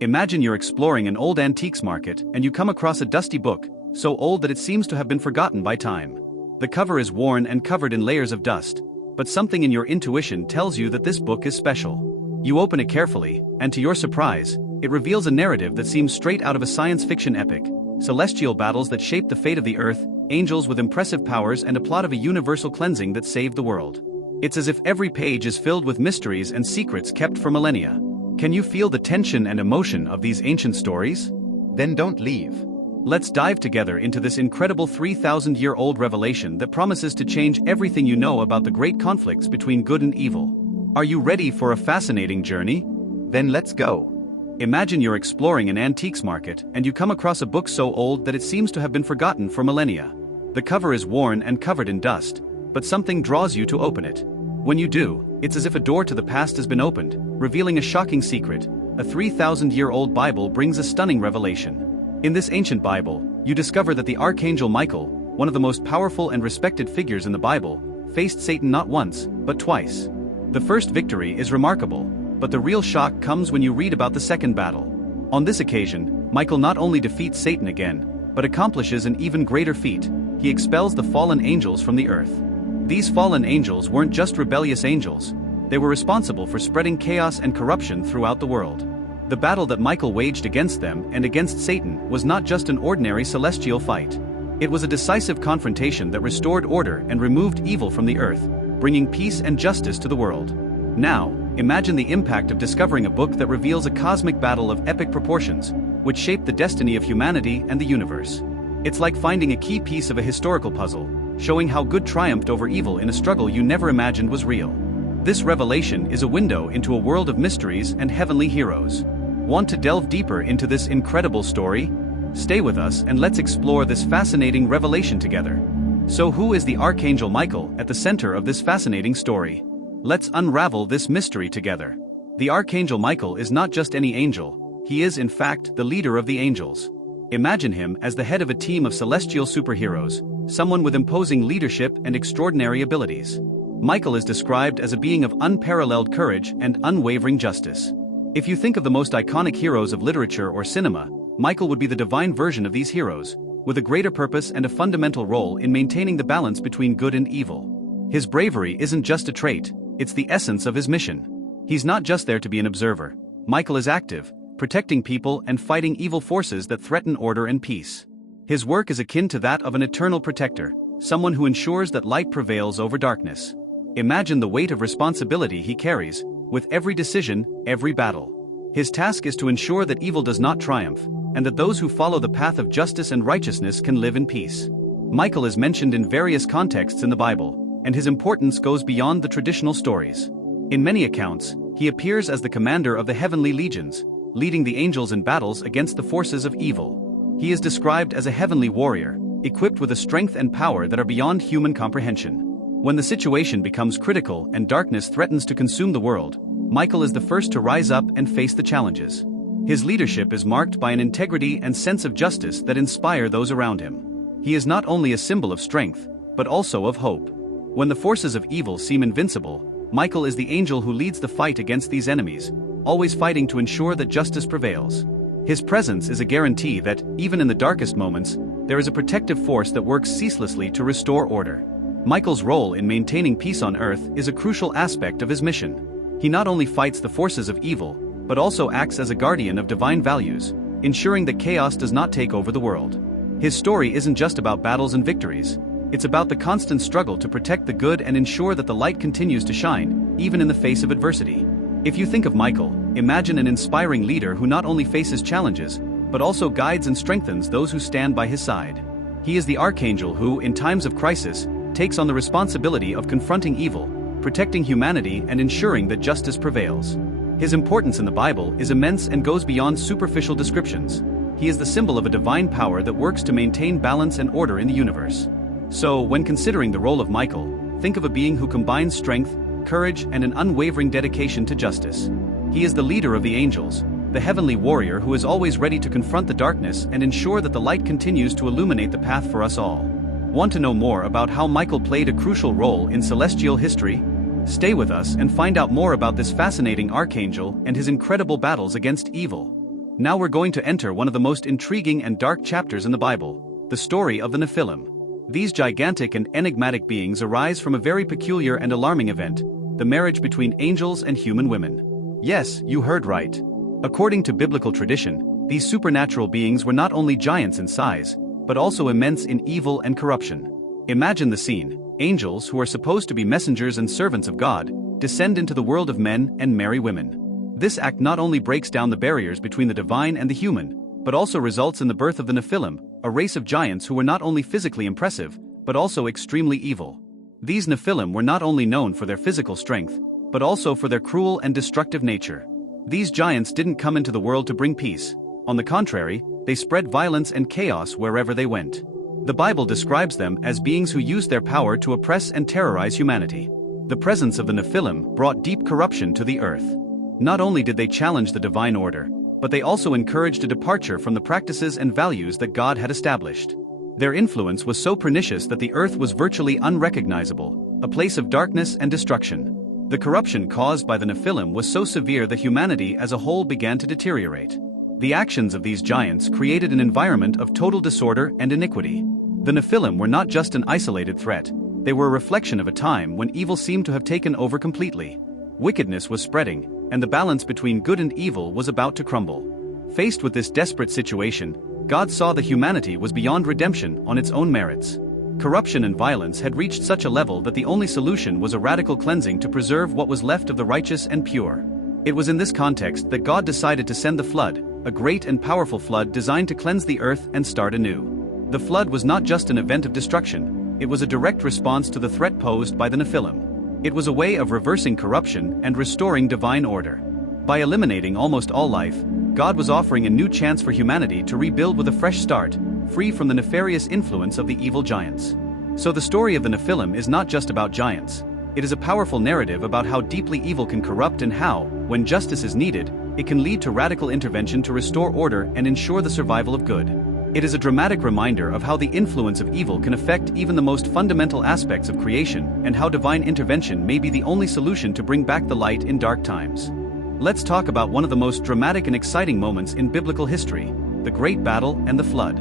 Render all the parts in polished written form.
Imagine you're exploring an old antiques market and you come across a dusty book, so old that it seems to have been forgotten by time. The cover is worn and covered in layers of dust, but something in your intuition tells you that this book is special. You open it carefully, and to your surprise, it reveals a narrative that seems straight out of a science fiction epic: celestial battles that shaped the fate of the earth, angels with impressive powers, and a plot of a universal cleansing that saved the world. It's as if every page is filled with mysteries and secrets kept for millennia. Can you feel the tension and emotion of these ancient stories? Then don't leave. Let's dive together into this incredible 3,000-year-old revelation that promises to change everything you know about the great conflicts between good and evil. Are you ready for a fascinating journey? Then let's go. Imagine you're exploring an antiques market and you come across a book so old that it seems to have been forgotten for millennia. The cover is worn and covered in dust, but something draws you to open it. When you do, it's as if a door to the past has been opened, revealing a shocking secret. A 3,000-year-old Bible brings a stunning revelation. In this ancient Bible, you discover that the Archangel Michael, one of the most powerful and respected figures in the Bible, faced Satan not once, but twice. The first victory is remarkable, but the real shock comes when you read about the second battle. On this occasion, Michael not only defeats Satan again, but accomplishes an even greater feat: he expels the fallen angels from the earth. These fallen angels weren't just rebellious angels, they were responsible for spreading chaos and corruption throughout the world. The battle that Michael waged against them and against Satan was not just an ordinary celestial fight. It was a decisive confrontation that restored order and removed evil from the earth, bringing peace and justice to the world. Now, imagine the impact of discovering a book that reveals a cosmic battle of epic proportions, which shaped the destiny of humanity and the universe. It's like finding a key piece of a historical puzzle, showing how good triumphed over evil in a struggle you never imagined was real. This revelation is a window into a world of mysteries and heavenly heroes. Want to delve deeper into this incredible story? Stay with us and let's explore this fascinating revelation together. So who is the Archangel Michael at the center of this fascinating story? Let's unravel this mystery together. The Archangel Michael is not just any angel, he is in fact the leader of the angels. Imagine him as the head of a team of celestial superheroes, someone with imposing leadership and extraordinary abilities. Michael is described as a being of unparalleled courage and unwavering justice. If you think of the most iconic heroes of literature or cinema, Michael would be the divine version of these heroes, with a greater purpose and a fundamental role in maintaining the balance between good and evil. His bravery isn't just a trait, it's the essence of his mission. He's not just there to be an observer. Michael is active, protecting people and fighting evil forces that threaten order and peace. His work is akin to that of an eternal protector, someone who ensures that light prevails over darkness. Imagine the weight of responsibility he carries, with every decision, every battle. His task is to ensure that evil does not triumph, and that those who follow the path of justice and righteousness can live in peace. Michael is mentioned in various contexts in the Bible, and his importance goes beyond the traditional stories. In many accounts, he appears as the commander of the heavenly legions, leading the angels in battles against the forces of evil. He is described as a heavenly warrior, equipped with a strength and power that are beyond human comprehension. When the situation becomes critical and darkness threatens to consume the world, Michael is the first to rise up and face the challenges. His leadership is marked by an integrity and sense of justice that inspire those around him. He is not only a symbol of strength, but also of hope. When the forces of evil seem invincible, Michael is the angel who leads the fight against these enemies, always fighting to ensure that justice prevails. His presence is a guarantee that, even in the darkest moments, there is a protective force that works ceaselessly to restore order. Michael's role in maintaining peace on Earth is a crucial aspect of his mission. He not only fights the forces of evil, but also acts as a guardian of divine values, ensuring that chaos does not take over the world. His story isn't just about battles and victories, it's about the constant struggle to protect the good and ensure that the light continues to shine, even in the face of adversity. If you think of Michael, imagine an inspiring leader who not only faces challenges, but also guides and strengthens those who stand by his side. He is the archangel who, in times of crisis, takes on the responsibility of confronting evil, protecting humanity and ensuring that justice prevails. His importance in the Bible is immense and goes beyond superficial descriptions. He is the symbol of a divine power that works to maintain balance and order in the universe. So, when considering the role of Michael, think of a being who combines strength, courage, and an unwavering dedication to justice. He is the leader of the angels, the heavenly warrior who is always ready to confront the darkness and ensure that the light continues to illuminate the path for us all. Want to know more about how Michael played a crucial role in celestial history? Stay with us and find out more about this fascinating archangel and his incredible battles against evil. Now we're going to enter one of the most intriguing and dark chapters in the Bible, the story of the Nephilim. These gigantic and enigmatic beings arise from a very peculiar and alarming event, the marriage between angels and human women. Yes, you heard right. According to biblical tradition, these supernatural beings were not only giants in size, but also immense in evil and corruption. Imagine the scene: angels, who are supposed to be messengers and servants of God, descend into the world of men and marry women. This act not only breaks down the barriers between the divine and the human, but also results in the birth of the Nephilim, a race of giants who were not only physically impressive, but also extremely evil. These Nephilim were not only known for their physical strength, but also for their cruel and destructive nature. These giants didn't come into the world to bring peace. On the contrary, they spread violence and chaos wherever they went. The Bible describes them as beings who used their power to oppress and terrorize humanity. The presence of the Nephilim brought deep corruption to the earth. Not only did they challenge the divine order, but they also encouraged a departure from the practices and values that God had established. Their influence was so pernicious that the earth was virtually unrecognizable, a place of darkness and destruction. The corruption caused by the Nephilim was so severe that humanity as a whole began to deteriorate. The actions of these giants created an environment of total disorder and iniquity. The Nephilim were not just an isolated threat, they were a reflection of a time when evil seemed to have taken over completely. Wickedness was spreading, and the balance between good and evil was about to crumble. Faced with this desperate situation, God saw that humanity was beyond redemption on its own merits. Corruption and violence had reached such a level that the only solution was a radical cleansing to preserve what was left of the righteous and pure. It was in this context that God decided to send the flood, a great and powerful flood designed to cleanse the earth and start anew. The flood was not just an event of destruction, it was a direct response to the threat posed by the Nephilim. It was a way of reversing corruption and restoring divine order. By eliminating almost all life, God was offering a new chance for humanity to rebuild with a fresh start, free from the nefarious influence of the evil giants. So the story of the Nephilim is not just about giants. It is a powerful narrative about how deeply evil can corrupt and how, when justice is needed, it can lead to radical intervention to restore order and ensure the survival of good. It is a dramatic reminder of how the influence of evil can affect even the most fundamental aspects of creation and how divine intervention may be the only solution to bring back the light in dark times. Let's talk about one of the most dramatic and exciting moments in biblical history, the Great Battle and the Flood.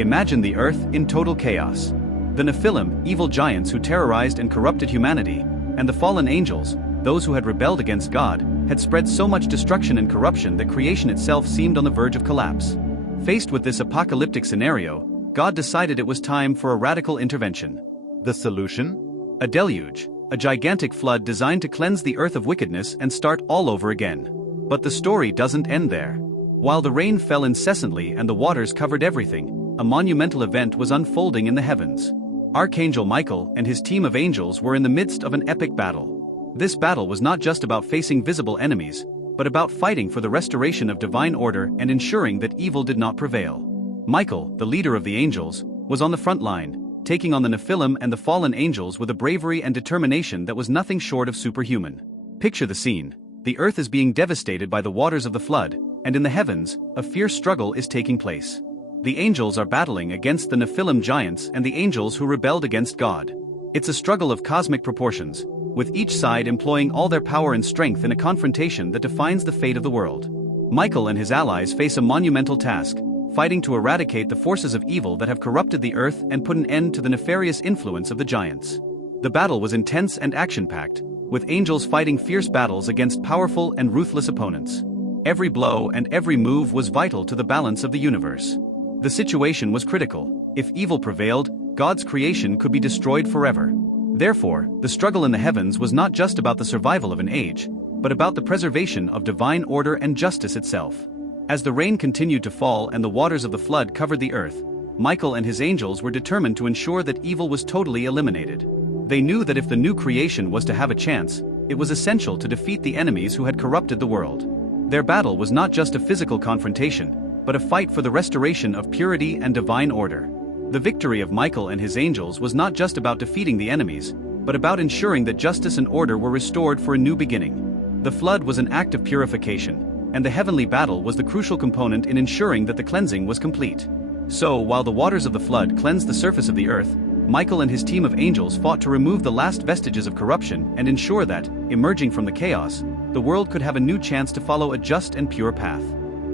Imagine the earth in total chaos. The Nephilim, evil giants who terrorized and corrupted humanity, and the fallen angels, those who had rebelled against God, had spread so much destruction and corruption that creation itself seemed on the verge of collapse. Faced with this apocalyptic scenario, God decided it was time for a radical intervention. The solution? A deluge, a gigantic flood designed to cleanse the earth of wickedness and start all over again. But the story doesn't end there. While the rain fell incessantly and the waters covered everything, a monumental event was unfolding in the heavens. Archangel Michael and his team of angels were in the midst of an epic battle. This battle was not just about facing visible enemies, but about fighting for the restoration of divine order and ensuring that evil did not prevail. Michael, the leader of the angels, was on the front line, taking on the Nephilim and the fallen angels with a bravery and determination that was nothing short of superhuman. Picture the scene: the earth is being devastated by the waters of the flood, and in the heavens, a fierce struggle is taking place. The angels are battling against the Nephilim giants and the angels who rebelled against God. It's a struggle of cosmic proportions, with each side employing all their power and strength in a confrontation that defines the fate of the world. Michael and his allies face a monumental task, fighting to eradicate the forces of evil that have corrupted the earth and put an end to the nefarious influence of the giants. The battle was intense and action-packed, with angels fighting fierce battles against powerful and ruthless opponents. Every blow and every move was vital to the balance of the universe. The situation was critical. If evil prevailed, God's creation could be destroyed forever. Therefore, the struggle in the heavens was not just about the survival of an age, but about the preservation of divine order and justice itself. As the rain continued to fall and the waters of the flood covered the earth, Michael and his angels were determined to ensure that evil was totally eliminated. They knew that if the new creation was to have a chance, it was essential to defeat the enemies who had corrupted the world. Their battle was not just a physical confrontation, but a fight for the restoration of purity and divine order. The victory of Michael and his angels was not just about defeating the enemies, but about ensuring that justice and order were restored for a new beginning. The flood was an act of purification, and the heavenly battle was the crucial component in ensuring that the cleansing was complete. So, while the waters of the flood cleansed the surface of the earth, Michael and his team of angels fought to remove the last vestiges of corruption and ensure that, emerging from the chaos, the world could have a new chance to follow a just and pure path.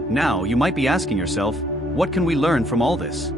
Now, you might be asking yourself, what can we learn from all this?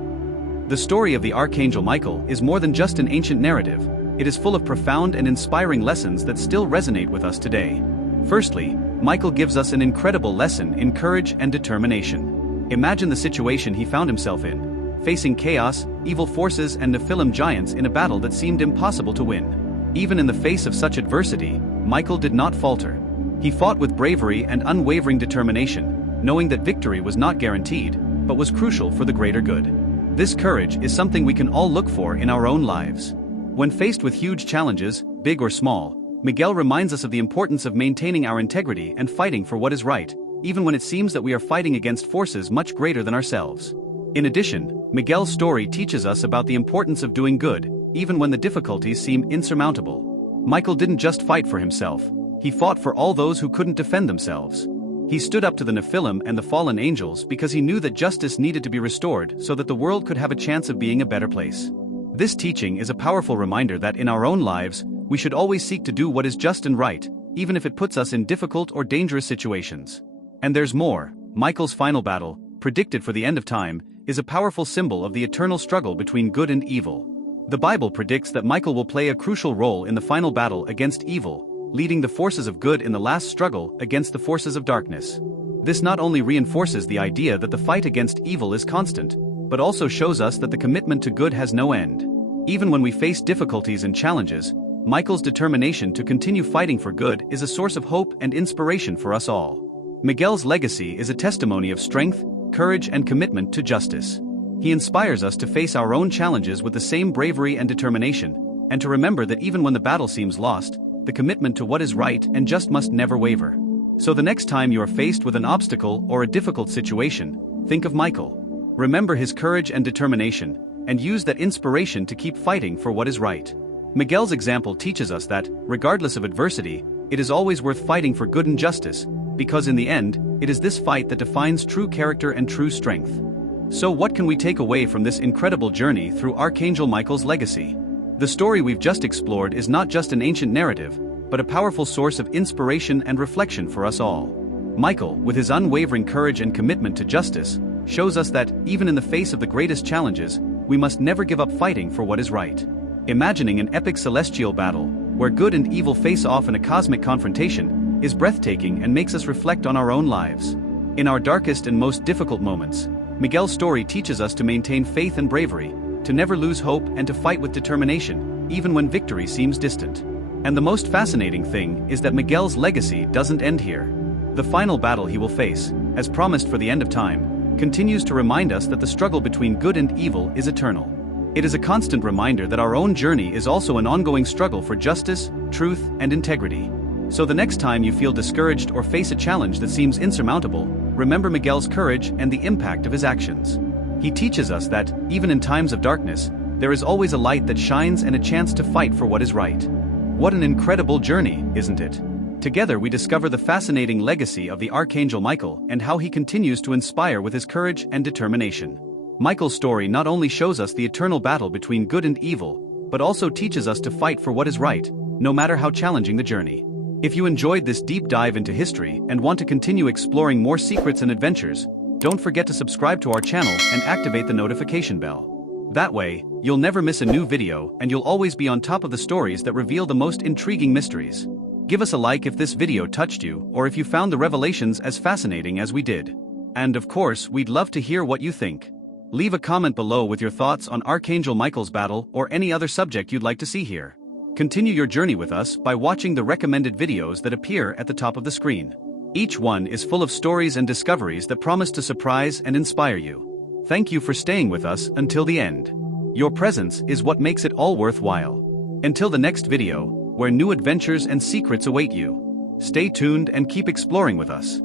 The story of the Archangel Michael is more than just an ancient narrative. It is full of profound and inspiring lessons that still resonate with us today. Firstly, Michael gives us an incredible lesson in courage and determination. Imagine the situation he found himself in, facing chaos, evil forces and Nephilim giants in a battle that seemed impossible to win. Even in the face of such adversity, Michael did not falter. He fought with bravery and unwavering determination, knowing that victory was not guaranteed, but was crucial for the greater good. This courage is something we can all look for in our own lives. When faced with huge challenges, big or small, Miguel reminds us of the importance of maintaining our integrity and fighting for what is right, even when it seems that we are fighting against forces much greater than ourselves. In addition, Miguel's story teaches us about the importance of doing good, even when the difficulties seem insurmountable. Michael didn't just fight for himself, he fought for all those who couldn't defend themselves. He stood up to the Nephilim and the fallen angels because he knew that justice needed to be restored so that the world could have a chance of being a better place. This teaching is a powerful reminder that in our own lives, we should always seek to do what is just and right, even if it puts us in difficult or dangerous situations. And there's more. Michael's final battle, predicted for the end of time, is a powerful symbol of the eternal struggle between good and evil. The Bible predicts that Michael will play a crucial role in the final battle against evil, leading the forces of good in the last struggle against the forces of darkness. This not only reinforces the idea that the fight against evil is constant, but also shows us that the commitment to good has no end. Even when we face difficulties and challenges, Michael's determination to continue fighting for good is a source of hope and inspiration for us all. Miguel's legacy is a testimony of strength, courage and commitment to justice. He inspires us to face our own challenges with the same bravery and determination, and to remember that even when the battle seems lost, the commitment to what is right and just must never waver. So the next time you are faced with an obstacle or a difficult situation, think of Michael. Remember his courage and determination, and use that inspiration to keep fighting for what is right. Miguel's example teaches us that, regardless of adversity, it is always worth fighting for good and justice, because in the end, it is this fight that defines true character and true strength. So what can we take away from this incredible journey through Archangel Michael's legacy? The story we've just explored is not just an ancient narrative, but a powerful source of inspiration and reflection for us all. Michael, with his unwavering courage and commitment to justice, shows us that, even in the face of the greatest challenges, we must never give up fighting for what is right. Imagining an epic celestial battle, where good and evil face off in a cosmic confrontation, is breathtaking and makes us reflect on our own lives. In our darkest and most difficult moments, Miguel's story teaches us to maintain faith and bravery, to never lose hope and to fight with determination, even when victory seems distant. And the most fascinating thing is that Miguel's legacy doesn't end here. The final battle he will face, as promised for the end of time, continues to remind us that the struggle between good and evil is eternal. It is a constant reminder that our own journey is also an ongoing struggle for justice, truth, and integrity. So the next time you feel discouraged or face a challenge that seems insurmountable, remember Miguel's courage and the impact of his actions. He teaches us that, even in times of darkness, there is always a light that shines and a chance to fight for what is right. What an incredible journey, isn't it? Together we discover the fascinating legacy of the Archangel Michael and how he continues to inspire with his courage and determination. Michael's story not only shows us the eternal battle between good and evil, but also teaches us to fight for what is right, no matter how challenging the journey. If you enjoyed this deep dive into history and want to continue exploring more secrets and adventures, don't forget to subscribe to our channel and activate the notification bell. That way, you'll never miss a new video and you'll always be on top of the stories that reveal the most intriguing mysteries. Give us a like if this video touched you or if you found the revelations as fascinating as we did. And of course, we'd love to hear what you think. Leave a comment below with your thoughts on Archangel Michael's battle or any other subject you'd like to see here. Continue your journey with us by watching the recommended videos that appear at the top of the screen. Each one is full of stories and discoveries that promise to surprise and inspire you. Thank you for staying with us until the end. Your presence is what makes it all worthwhile. Until the next video, where new adventures and secrets await you. Stay tuned and keep exploring with us.